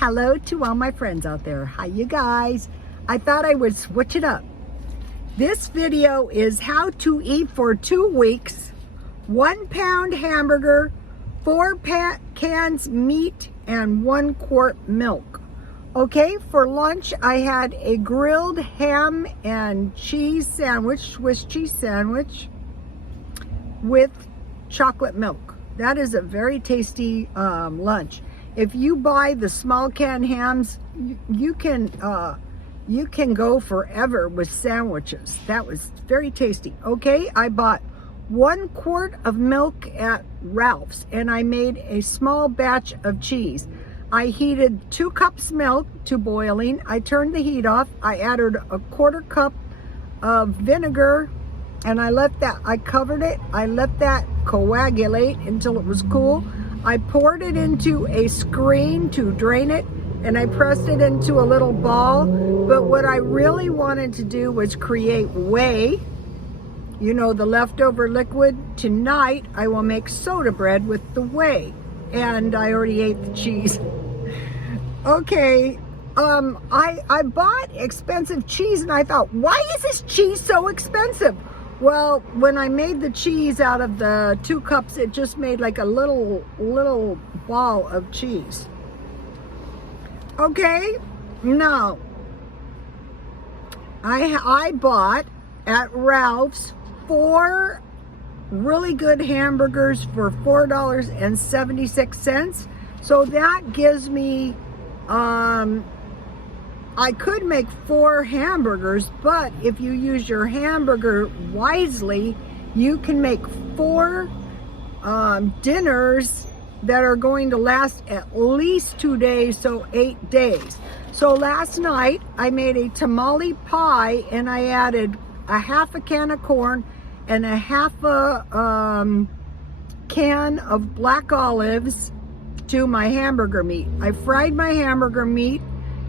Hello to all my friends out there. Hi, you guys. I thought I would switch it up. This video is how to eat for 2 weeks, 1 pound hamburger, 4 cans meat, and 1 quart milk. Okay, for lunch I had a grilled ham and cheese sandwich, Swiss cheese sandwich with chocolate milk. That is a very tasty lunch. If you buy the small can hams, you can go forever with sandwiches. That was very tasty. Okay, I bought 1 quart of milk at Ralph's and I made a small batch of cheese. I heated 2 cups milk to boiling. I turned the heat off. I added a 1/4 cup of vinegar and I covered it. I let that coagulate until it was cool. I poured it into a screen to drain it and I pressed it into a little ball. But what I really wanted to do was create whey, you know, the leftover liquid. Tonight I will make soda bread with the whey, and I already ate the cheese. Okay, I bought expensive cheese and I thought, why is this cheese so expensive? Well, when I made the cheese out of the 2 cups, it just made like a little ball of cheese. Okay, now I bought at Ralph's 4 really good hamburgers for $4.76. So that gives me, I could make 4 hamburgers, but if you use your hamburger wisely, you can make 4 dinners that are going to last at least 2 days, so 8 days. So last night I made a tamale pie and I added a 1/2 can of corn and a 1/2 can of black olives to my hamburger meat. I fried my hamburger meat.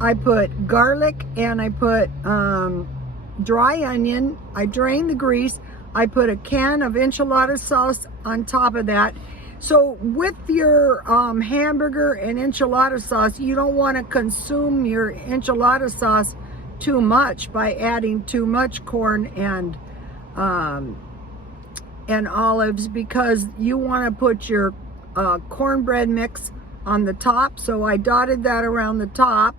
I put garlic and I put dry onion. I drained the grease. I put a can of enchilada sauce on top of that. So with your hamburger and enchilada sauce, you don't want to consume your enchilada sauce too much by adding too much corn and olives, because you want to put your cornbread mix on the top. So I dotted that around the top.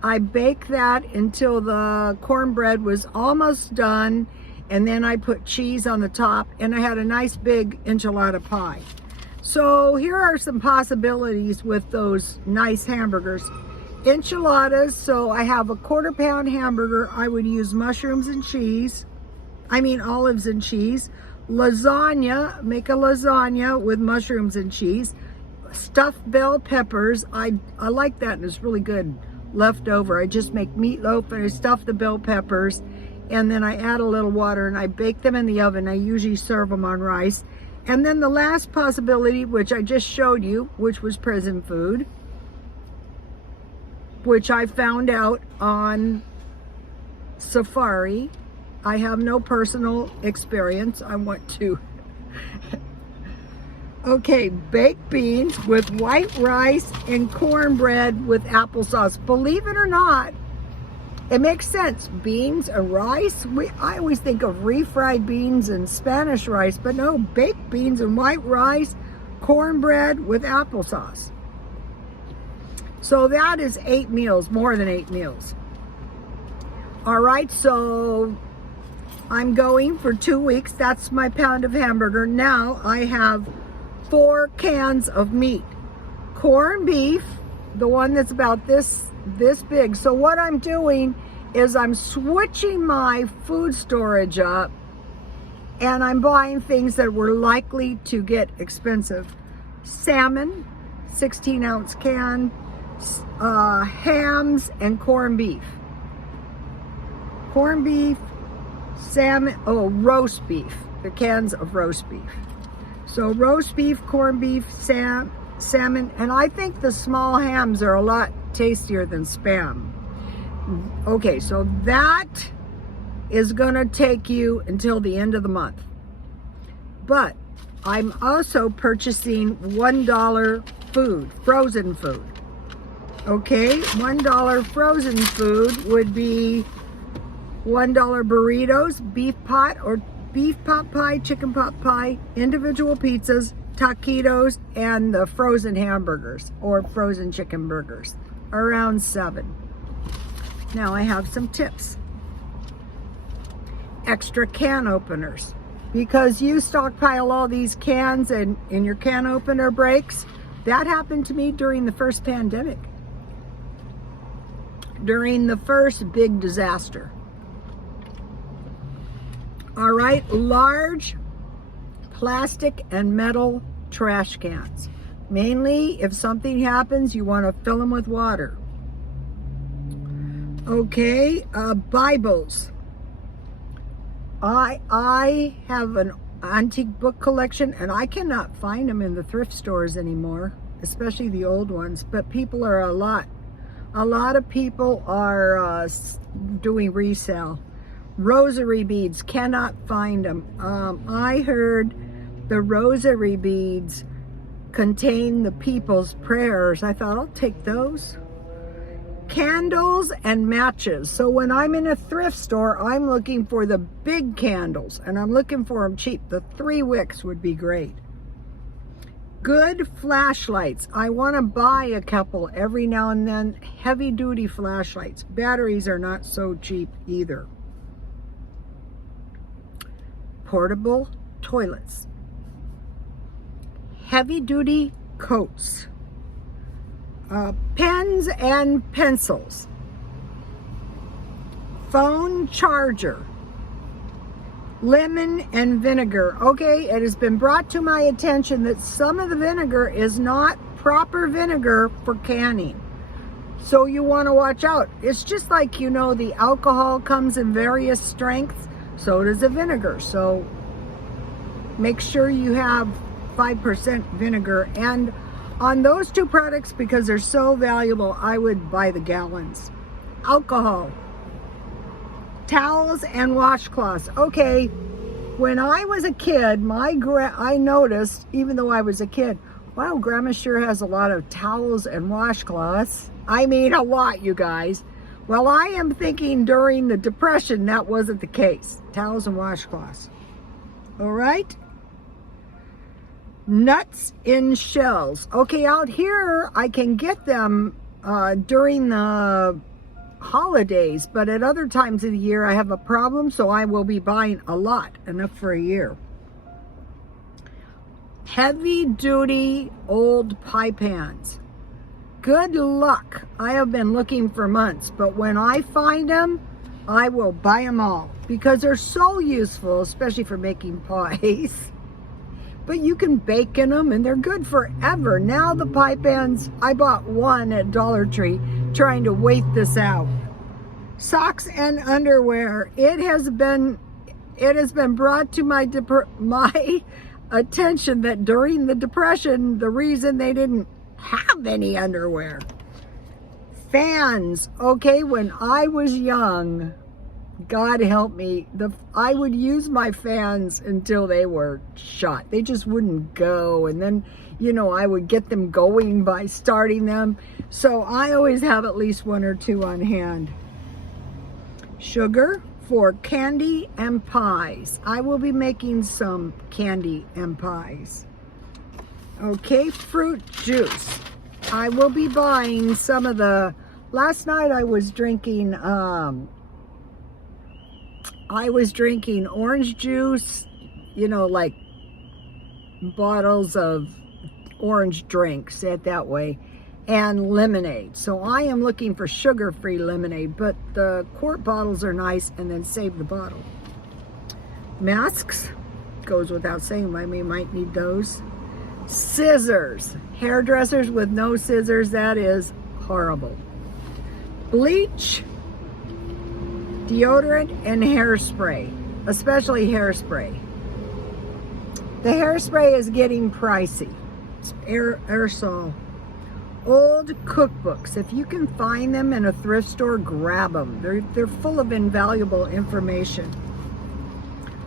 I baked that until the cornbread was almost done, and then I put cheese on the top, and I had a nice big enchilada pie. So here are some possibilities with those nice hamburgers. Enchiladas, so I have a 1/4 pound hamburger. I would use mushrooms and cheese. I mean olives and cheese. Lasagna, make a lasagna with mushrooms and cheese. Stuffed bell peppers, I like that and it's really good leftover. I just make meatloaf and I stuff the bell peppers and then I add a little water and I bake them in the oven. I usually serve them on rice. And then the last possibility, which I just showed you, which was prison food, which I found out on Safari. I have no personal experience. I want to. Okay, baked beans with white rice and cornbread with applesauce. Believe it or not, it makes sense. Beans and rice. I always think of refried beans and Spanish rice, but no, baked beans and white rice, cornbread with applesauce. So that is 8 meals, more than 8 meals. All right, so I'm going for 2 weeks. That's my pound of hamburger. Now I have 4 cans of meat. Corned beef, the one that's about this big. So what I'm doing is I'm switching my food storage up and I'm buying things that were likely to get expensive. Salmon, 16-ounce can, hams, and corned beef. Corned beef, salmon, roast beef, the cans of roast beef. So roast beef, corned beef, salmon, and I think the small hams are a lot tastier than Spam. Okay, so that is gonna take you until the end of the month. But I'm also purchasing $1 food, frozen food. Okay, $1 frozen food would be $1 burritos, beef pot or beef pot pie, chicken pot pie, individual pizzas, taquitos, and the frozen hamburgers or frozen chicken burgers, around $7. Now I have some tips. Extra can openers. Because you stockpile all these cans and your can opener breaks. That happened to me during the first pandemic. During the first big disaster. All right, large plastic and metal trash cans. Mainly, if something happens, you want to fill them with water. Okay, Bibles. I have an antique book collection, and I cannot find them in the thrift stores anymore, especially the old ones. But people are a lot of people are doing resale. Rosary beads, cannot find them. I heard the rosary beads contain the people's prayers. I thought, I'll take those. Candles and matches. So when I'm in a thrift store, I'm looking for the big candles, and I'm looking for them cheap. The 3 wicks would be great. Good flashlights. I want to buy a couple every now and then. Heavy duty flashlights. Batteries are not so cheap either. Portable toilets. Heavy duty coats. Pens and pencils. Phone charger. Lemon and vinegar. Okay, it has been brought to my attention that some of the vinegar is not proper vinegar for canning. So you want to watch out. It's just like, you know, the alcohol comes in various strengths, so does the vinegar. So make sure you have 5% vinegar. And on those 2 products, because they're so valuable, I would buy the gallons. Alcohol. Towels and washcloths. Okay, when I was a kid, I noticed, even though I was a kid, wow, Grandma sure has a lot of towels and washcloths. I mean, a lot, you guys. Well, I am thinking during the Depression, that wasn't the case. Towels and washcloths. All right? Nuts in shells. Okay, out here, I can get them during the holidays, but at other times of the year I have a problem, so I will be buying a lot, enough for a year. Heavy duty old pie pans. Good luck. I have been looking for months, but when I find them, I will buy them all because they're so useful, especially for making pies. But you can bake in them and they're good forever. Now the pie pans, I bought one at Dollar Tree trying to wait this out. Socks and underwear. It has been brought to my attention that during the Depression, the reason they didn't have any underwear. Fans. Okay, when I was young, God help me, I would use my fans until they were shot. They just wouldn't go. And then, you know, I would get them going by starting them. So I always have at least 1 or 2 on hand. Sugar for candy and pies. I will be making some candy and pies. Okay, fruit juice. I will be buying some of the, last night I was drinking orange juice, you know, like bottles of orange drink, say it that way, and lemonade. So I am looking for sugar-free lemonade, but the quart bottles are nice, and then save the bottle. Masks, goes without saying, we might need those. Scissors. Hairdressers with no scissors, that is horrible. Bleach, deodorant, and hairspray, especially hairspray. The hairspray is getting pricey. It's aerosol. Old cookbooks. If you can find them in a thrift store, grab them. They're full of invaluable information.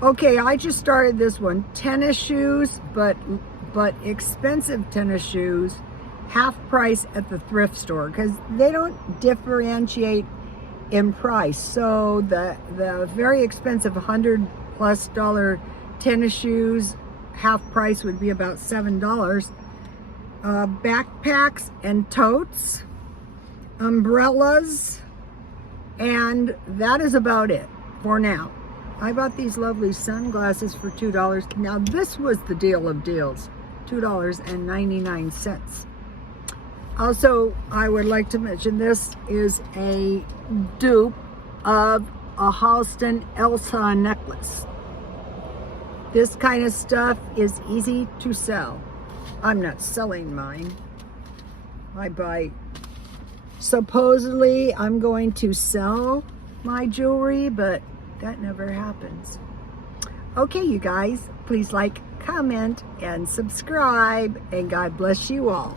Okay, I just started this one. Tennis shoes, but expensive tennis shoes half price at the thrift store, because they don't differentiate in price. So the very expensive $100+ tennis shoes, half price would be about $7. Backpacks and totes, umbrellas, and that is about it for now. I bought these lovely sunglasses for $2. Now this was the deal of deals, $2.99. Also, I would like to mention this is a dupe of a Halston Elsa necklace. This kind of stuff is easy to sell. I'm not selling mine. I buy. Supposedly, I'm going to sell my jewelry, but that never happens. Okay, you guys, please like, comment, and subscribe, and God bless you all.